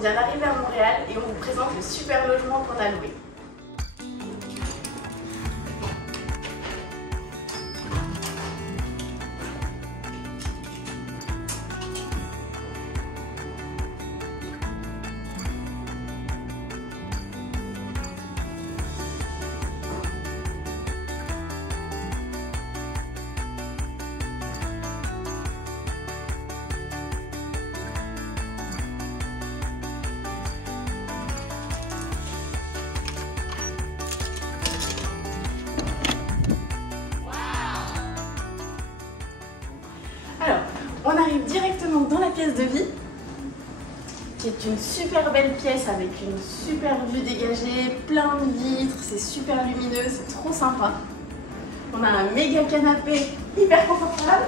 vient d'arriver à Montréal et on vous présente le super logement qu'on a loué. Alors, on arrive directement dans la pièce de vie, qui est une super belle pièce avec une super vue dégagée, plein de vitres, c'est super lumineux, c'est trop sympa. On a un méga canapé hyper confortable,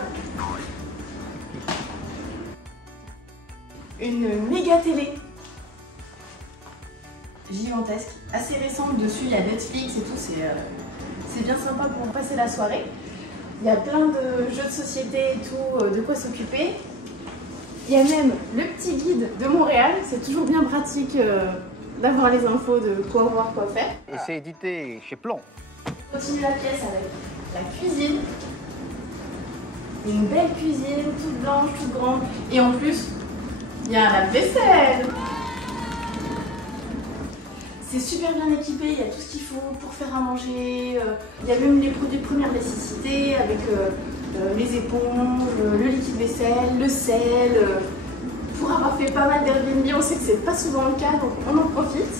une méga télé gigantesque, assez récente, dessus il y a Netflix et tout, c'est bien sympa pour passer la soirée. Il y a plein de jeux de société et tout, de quoi s'occuper. Il y a même le petit guide de Montréal, c'est toujours bien pratique d'avoir les infos de quoi voir, quoi faire. Et c'est édité chez Plomb. On continue la pièce avec la cuisine. Une belle cuisine, toute blanche, toute grande. Et en plus, il y a la vaisselle. C'est super bien équipé, il y a tout ce qu'il faut pour faire à manger. Il y a même les produits de première nécessité avec les éponges, le liquide vaisselle, le sel. Pour avoir fait pas mal d'Airbnb, on sait que c'est pas souvent le cas, donc on en profite.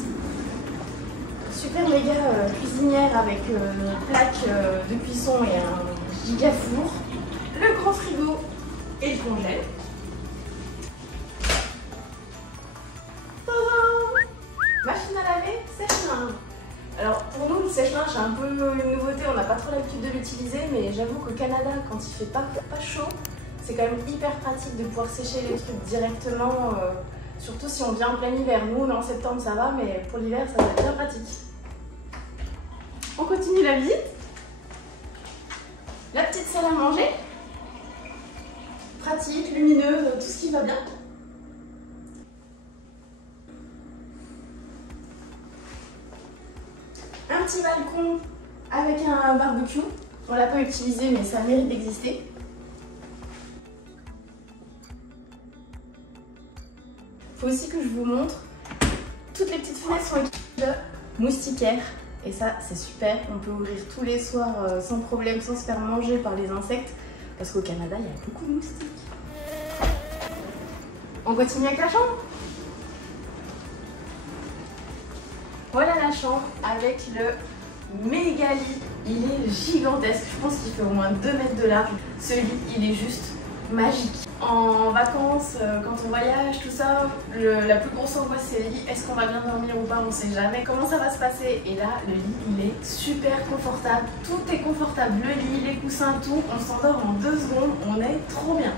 Super méga cuisinière avec plaque de cuisson et un giga four. Le grand frigo et le congèle. Machine à laver, sèche-linge. Alors pour nous, le sèche-linge c'est un peu une nouveauté, on n'a pas trop l'habitude de l'utiliser, mais j'avoue qu'au Canada, quand il fait pas chaud, c'est quand même hyper pratique de pouvoir sécher les trucs directement, surtout si on vient en plein hiver. Nous, on est en septembre, ça va, mais pour l'hiver, ça va être bien pratique. On continue la visite. La petite salle à manger. Pratique, lumineuse, tout ce qui va bien. Un petit balcon avec un barbecue. On l'a pas utilisé, mais ça mérite d'exister. Faut aussi que je vous montre. Toutes les petites fenêtres sont équipées de moustiquaires. Et ça, c'est super. On peut ouvrir tous les soirs sans problème, sans se faire manger par les insectes. Parce qu'au Canada, il y a beaucoup de moustiques. On continue avec la chambre. Voilà la chambre avec le méga lit. Il est gigantesque. Je pense qu'il fait au moins 2 mètres de large. Ce lit, il est juste magique. En vacances, quand on voyage, tout ça, la plus grosse angoisse c'est le lit. Est-ce qu'on va bien dormir ou pas? On sait jamais comment ça va se passer. Et là, le lit, il est super confortable. Tout est confortable. Le lit, les coussins, tout. On s'endort en 2 secondes. On est trop bien.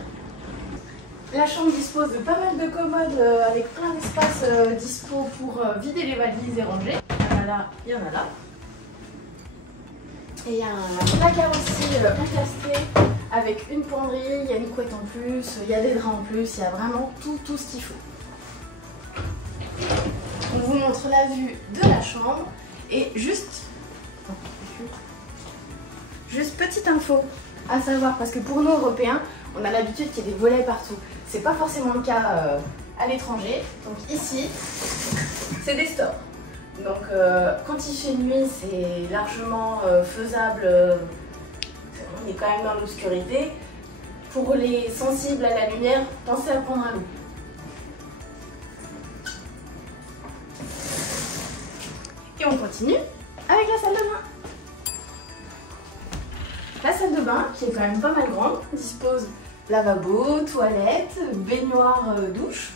La chambre dispose de pas mal de commodes avec plein d'espace dispo pour vider les valises et ranger. Il y en a là, il y en a là. Et il y a un placard aussi encastré avec une penderie, il y a une couette en plus, il y a des draps en plus, il y a vraiment tout ce qu'il faut. On vous montre la vue de la chambre et juste petite info à savoir, parce que pour nous Européens, on a l'habitude qu'il y ait des volets partout. C'est pas forcément le cas à l'étranger. Donc ici, c'est des stores. Donc quand il fait nuit, c'est largement faisable. On est quand même dans l'obscurité. Pour les sensibles à la lumière, pensez à prendre un loup. Et on continue avec la salle de bain. La salle de bain, qui est quand même pas mal grande, dispose lavabo, toilette, baignoire, douche.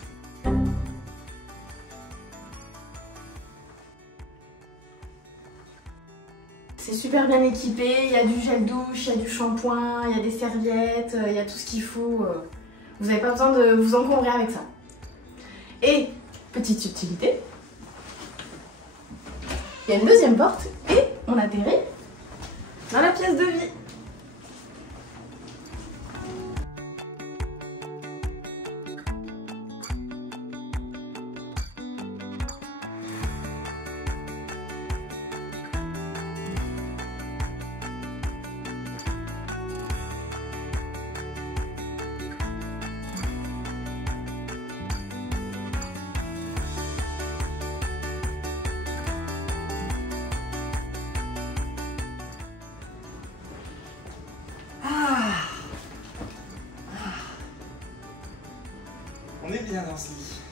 C'est super bien équipé, il y a du gel douche, il y a du shampoing, il y a des serviettes, il y a tout ce qu'il faut. Vous n'avez pas besoin de vous encombrer avec ça. Et, petite subtilité, il y a une deuxième porte et on atterrit dans la pièce de vie. bien dans ce lit.